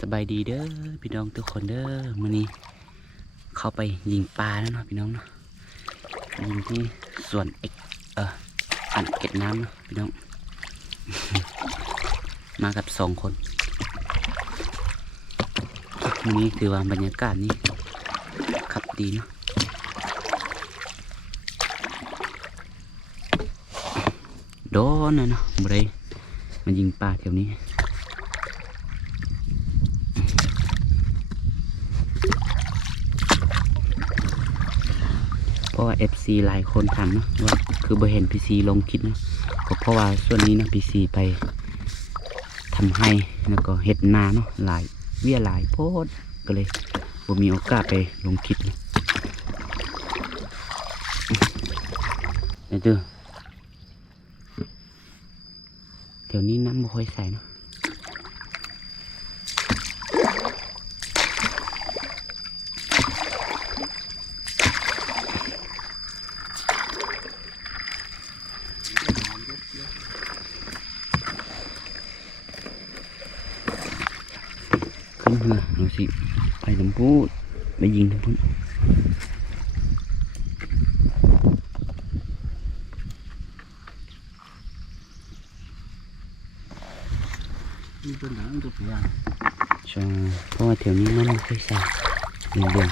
สบายดีเด้อพี่น้องทุกคนเด้อมื้อนี้ เข้าไปยิงปลาแล้วเนาะพี่น้องเนาะยิงที่สวนเอกเอออ่างเก็บน้ำเนาะพี่น้อง มากับสองคนมื้อนี้คือว่าบรรยากาศนี่ขับดีเนาะโดนนะเนาะบ่ได้มายิงปลาแถวนี้ เพราะว่า FC หลายคนถามนะว่าคือบ่เห็น PC ลงคลิปนะก็เพราะว่าส่วนนี้เนาะ PC ไปทำให้แล้วก็เฮ็ดนาเนาะหลายเวียหลายโพดก็เลยบ่มีโอกาสไปลงคลิปนะเดี๋ยวเด้อเดี๋ยวนี้น้ำบ่ค่อยใส่เนาะ เรือหนูสิไปลำพูดไปยิงทั้งพุ่นมีต้นหนังตัวเปลือกใช่เพราะว่าแถวนี้มันไม่ค่อยใส่เดือด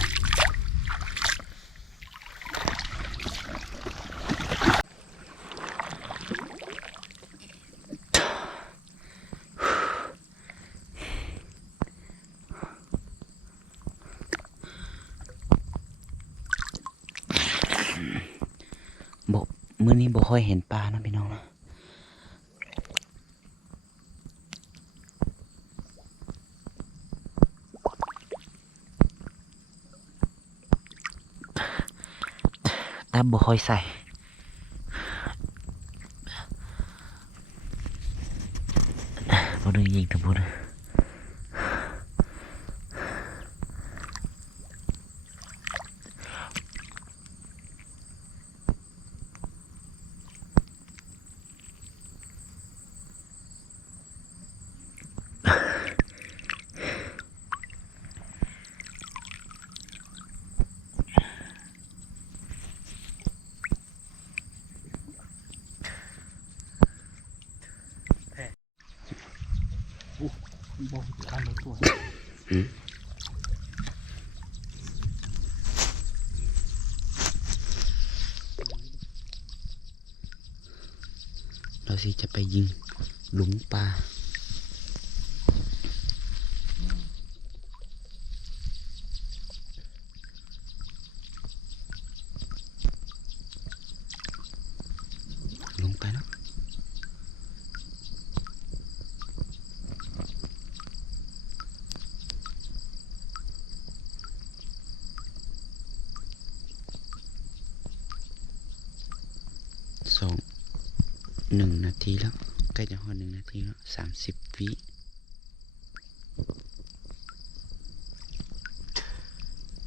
บ มื้อนี้บ่ค่อยเห็นปลานะพี่น้องนะตาบ่ค่อยใส่บ่ได้ยิงทั้งหมดอก การเลยเราสิจะไปยิงหลุมปลาลงไปแล้ว สอง หนึ่งนาทีแล้ว ใกล้จะหอดหนึ่งนาทีแล้วสามสิบวิ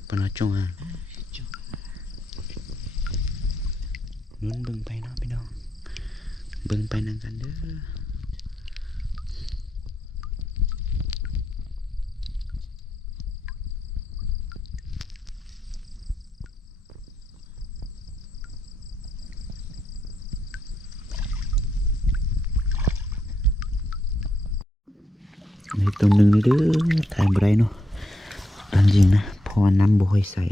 ปนอจงอะนุ่นบึงไปเนาะพี่น้อง บึงไปนั่งกันเด้อ ในตัวหนึ่งนี่เด้อถ่ายบ่ได้เนาะอันจริงนะพอน้ำบ่ค่อยใส่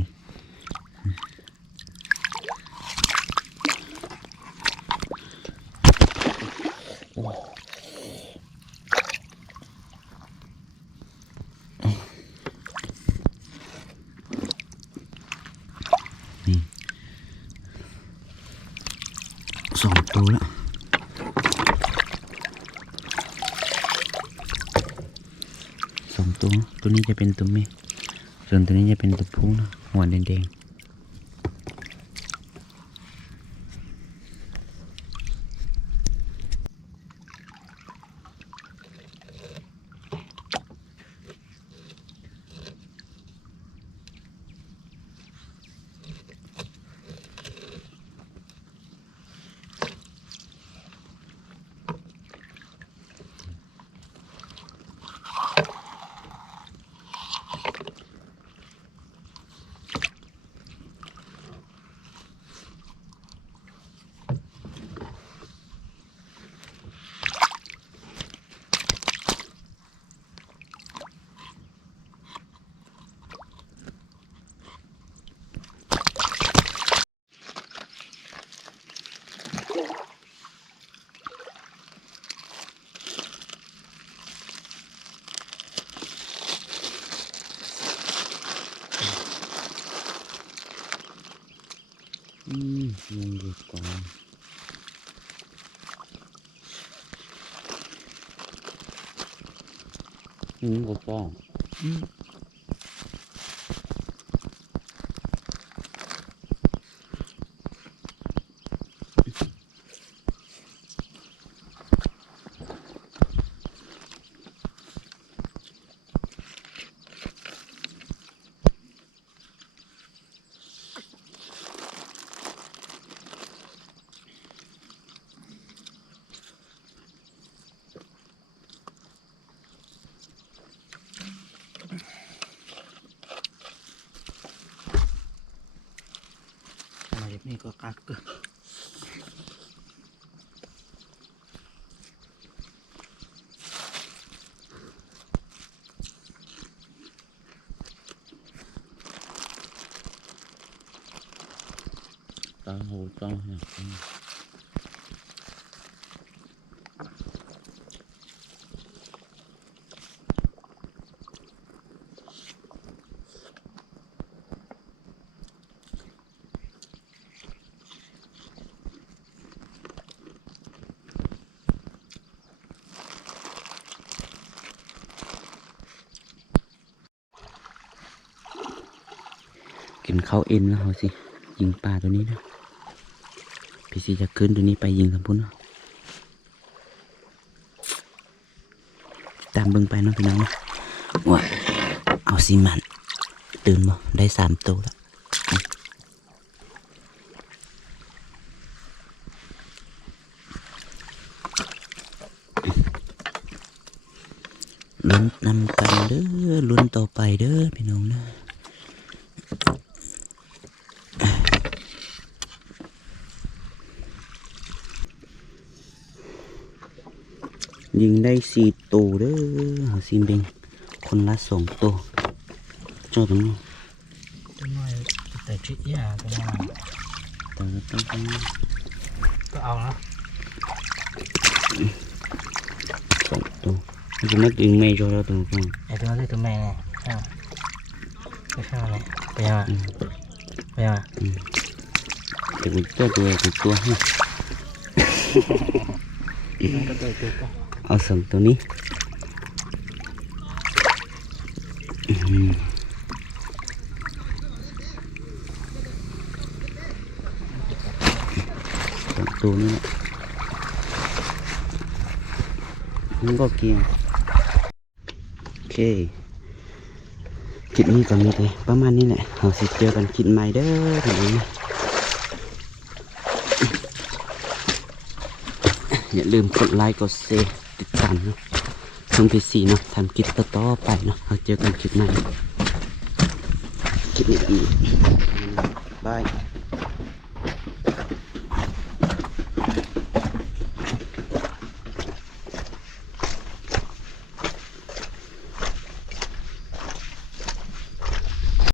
นี่สองตัวแล้ว สองตัว ตัวนี้จะเป็นตัวเมียส่วนตัวนี้จะเป็นตัวผู้นะหัวแดง อยู่ก่อน อืมก็ป้องอืมอ กินตาหูต้องหักกินข้าวเอ็นแล้วเขาสิ ยิงปลาตัวนี้นะพี่ซีจะขึ้นตัวนี้ไปยิงทำพุ่นเนาะตามเบิ่งไปเนาะพี่น้องนะว่าเอาซีมันตื่นบ่ได้สามตัวแล้วลุ้นนำกันเด้อลุ้นต่อไปเด้อพี่น้องเด้ ยิงได้สี่ตัวเด้อหาซิมเบงคนละสองตัวเจ้าตรงนี้จะน้อยแต่ชิดยาก็มาตัวละต้องต้องก็เอานะสองตัวมันจะไม่ดึงไม่โจแล้วตรงนี้ไอ้ตัวนี้ตัวแม่เนี่ยใช่ไหมไม่ใช่ไหมไปยังไงไปยังไงแต่กูเจ้าตัวกูตัวให้มันก็ตัวตัวก็ เอาสองตัวนี้สองตัวนี้แหละมันก็เกี่ยงโอเคคลิปนี้ก็มีแต่ประมาณนี้แหละเราสิเจอกันคลิปใหม่เด้อทุกคนอย่าลืมกดไลค์กดแชร์ ติดตามเนาะช่องพีซีเนาะทำคลิปต่อๆไปเนาะเราเจอกันคลิปหน้าคลิปนี้อีกบาย